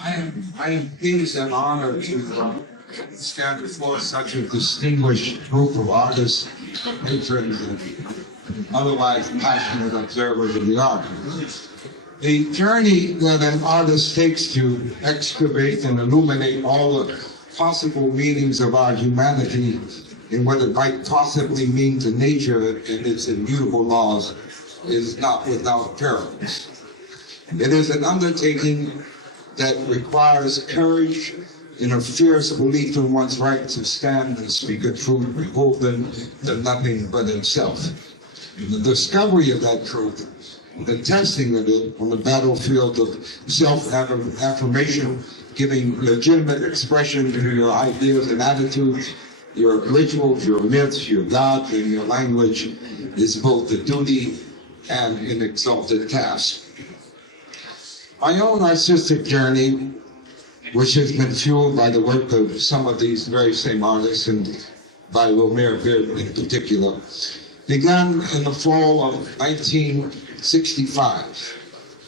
I am pleased and honored to stand before such a distinguished group of artists, patrons, and otherwise passionate observers of the art. The journey that an artist takes to excavate and illuminate all the possible meanings of our humanity and what it might possibly mean to nature and its immutable laws is not without perils. It is an undertaking that requires courage and a fierce belief in one's right to stand and speak a truth beholden to nothing but himself. The discovery of that truth, the testing of it on the battlefield of self-affirmation, giving legitimate expression to your ideas and attitudes, your rituals, your myths, your gods, and your language is both a duty and an exalted task. My own artistic journey, which has been fueled by the work of some of these very same artists, and by Romare Bearden in particular, began in the fall of 1965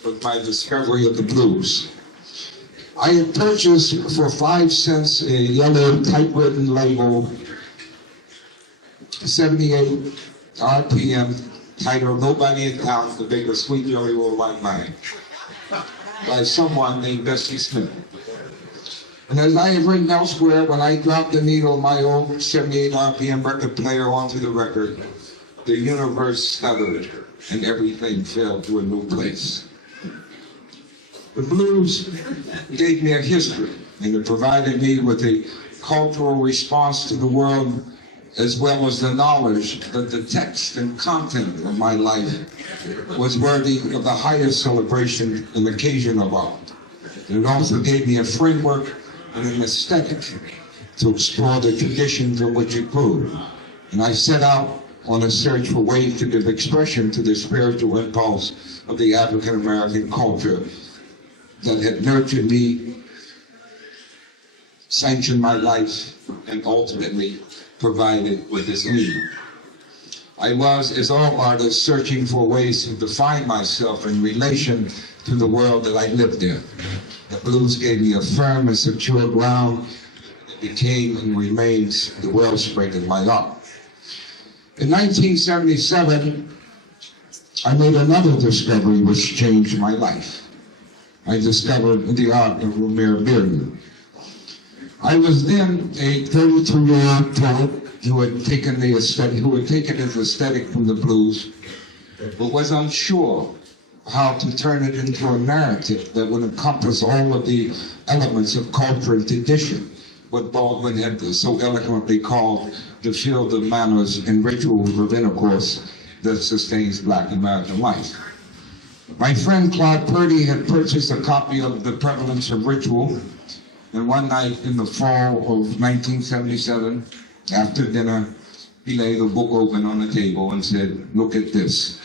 with my discovery of the blues. I had purchased for 5 cents a yellow typewritten label, 78 RPM, titled "Nobody in Town Could Bake a Sweet Jelly Roll Like Mine," by someone named Bessie Smith. And as I have written elsewhere, when I dropped the needle of my own 78 RPM record player onto the record, the universe stuttered and everything fell to a new place. The blues gave me a history, and it provided me with a cultural response to the world, as well as the knowledge that the text and content of my life was worthy of the highest celebration and occasion of art. It also gave me a framework and an aesthetic to explore the traditions in which it grew. And I set out on a search for ways to give expression to the spiritual impulse of the African American culture that had nurtured me, sanctioned my life, and ultimately provided with its meaning. I was, as all artists, searching for ways to define myself in relation to the world that I lived in. The blues gave me a firm and secure ground. It became and remains the wellspring of my art. In 1977, I made another discovery which changed my life. I discovered the art of Romare Bearden. I was then a 32-year-old poet who had taken his aesthetic from the blues, but was unsure how to turn it into a narrative that would encompass all of the elements of culture and tradition, what Baldwin had so eloquently called the field of manners and rituals of intercourse that sustains Black American life. My friend Claude Purdy had purchased a copy of The Prevalence of Ritual, and one night in the fall of 1977, after dinner, he laid the book open on the table and said, "Look at this.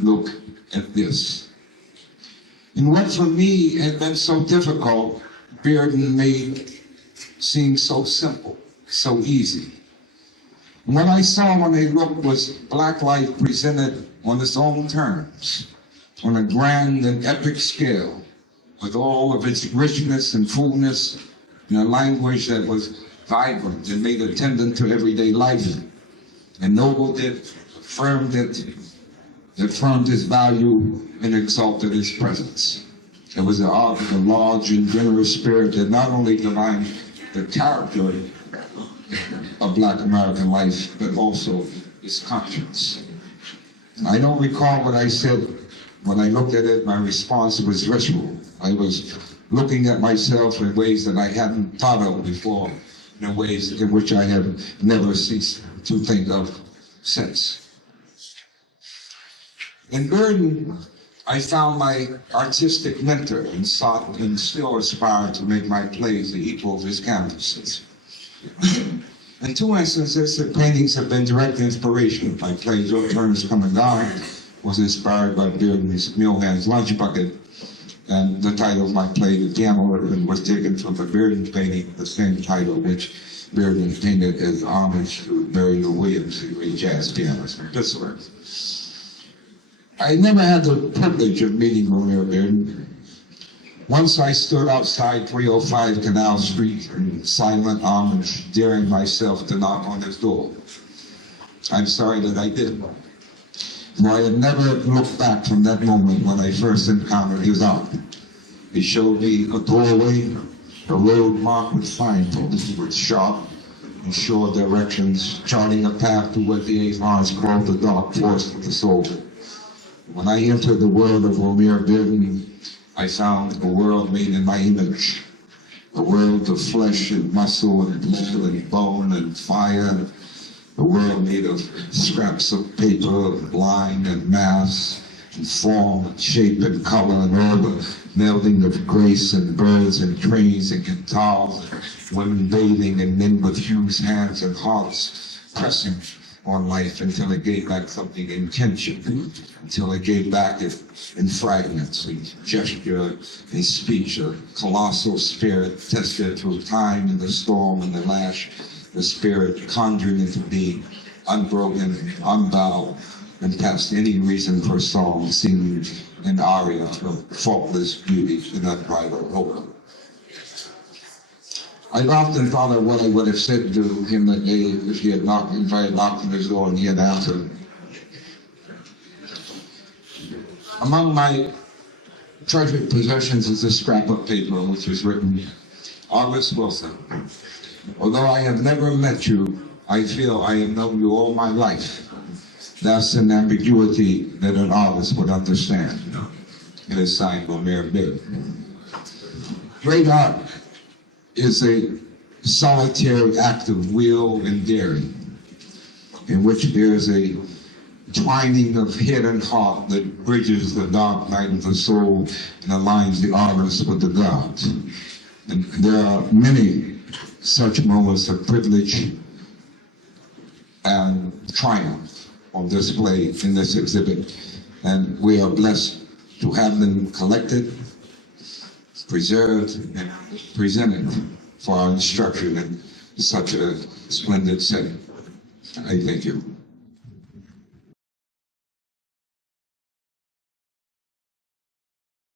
Look at this." And what for me had been so difficult, Bearden made seem so simple, so easy. And what I saw when I looked was Black life presented on its own terms, on a grand and epic scale, with all of its richness and fullness, in a language that was vibrant and made attendant to everyday life, ennobled it, affirmed its value, and exalted its presence. It was the art of a large and generous spirit that not only defined the character of Black American life, but also its conscience. I don't recall what I said. When I looked at it, my response was visceral. I was looking at myself in ways that I hadn't thought of before, in ways in which I have never ceased to think of since. In Bearden, I found my artistic mentor and sought and still aspire to make my plays the equal of his canvases. In 2 instances, the paintings have been direct inspiration. My play, Your Turn Is Come and Gone, was inspired by Bearden's Millhand's Lunch Bucket, and the title of my play, The Piano Organ, was taken from the Bearden painting, the same title, which Bearden painted as homage to Mary Lou Williams, the great jazz pianist from Pittsburgh. I never had the privilege of meeting Romare Bearden, Once I stood outside 305 Canal Street in silent homage, daring myself to knock on his door. I'm sorry that I didn't, for I had never looked back from that moment when I first encountered his art. He showed me a doorway, a road marked with signposts with sharp and sure directions, charting a path to what the Avars called the dark force of the soul. When I entered the world of Romare Bearden, I found a world made in my image, a world of flesh and muscle and blood and bone and fire, a world made of scraps of paper, line and mass, and form and shape and color and all the melding of grace and birds and trains and guitars, and women bathing and men with huge hands and hearts pressing on life until it gave back something in tension, until it gave back it in fragments, in gesture, in speech, a colossal spirit tested through time and the storm and the lash, the spirit conjured into being, unbroken, unbowed, and past any reason for song, singing an aria of faultless beauty and unbridled hope. I've often thought of what I would have said to him that day if I had knocked on his door and he had answered. Among my treasured possessions is a scrap of paper on which was written, August Wilson, although I have never met you, I feel I have known you all my life. That's an ambiguity that an artist would understand. It is signed Romare Bearden. Great art is a solitary act of will and daring, in which there is a twining of head and heart that bridges the dark night of the soul and aligns the artist with the gods. And there are many such moments of privilege and triumph on display in this exhibit, and we are blessed to have them collected, preserved, and presented for our instruction in such a splendid setting. I thank you.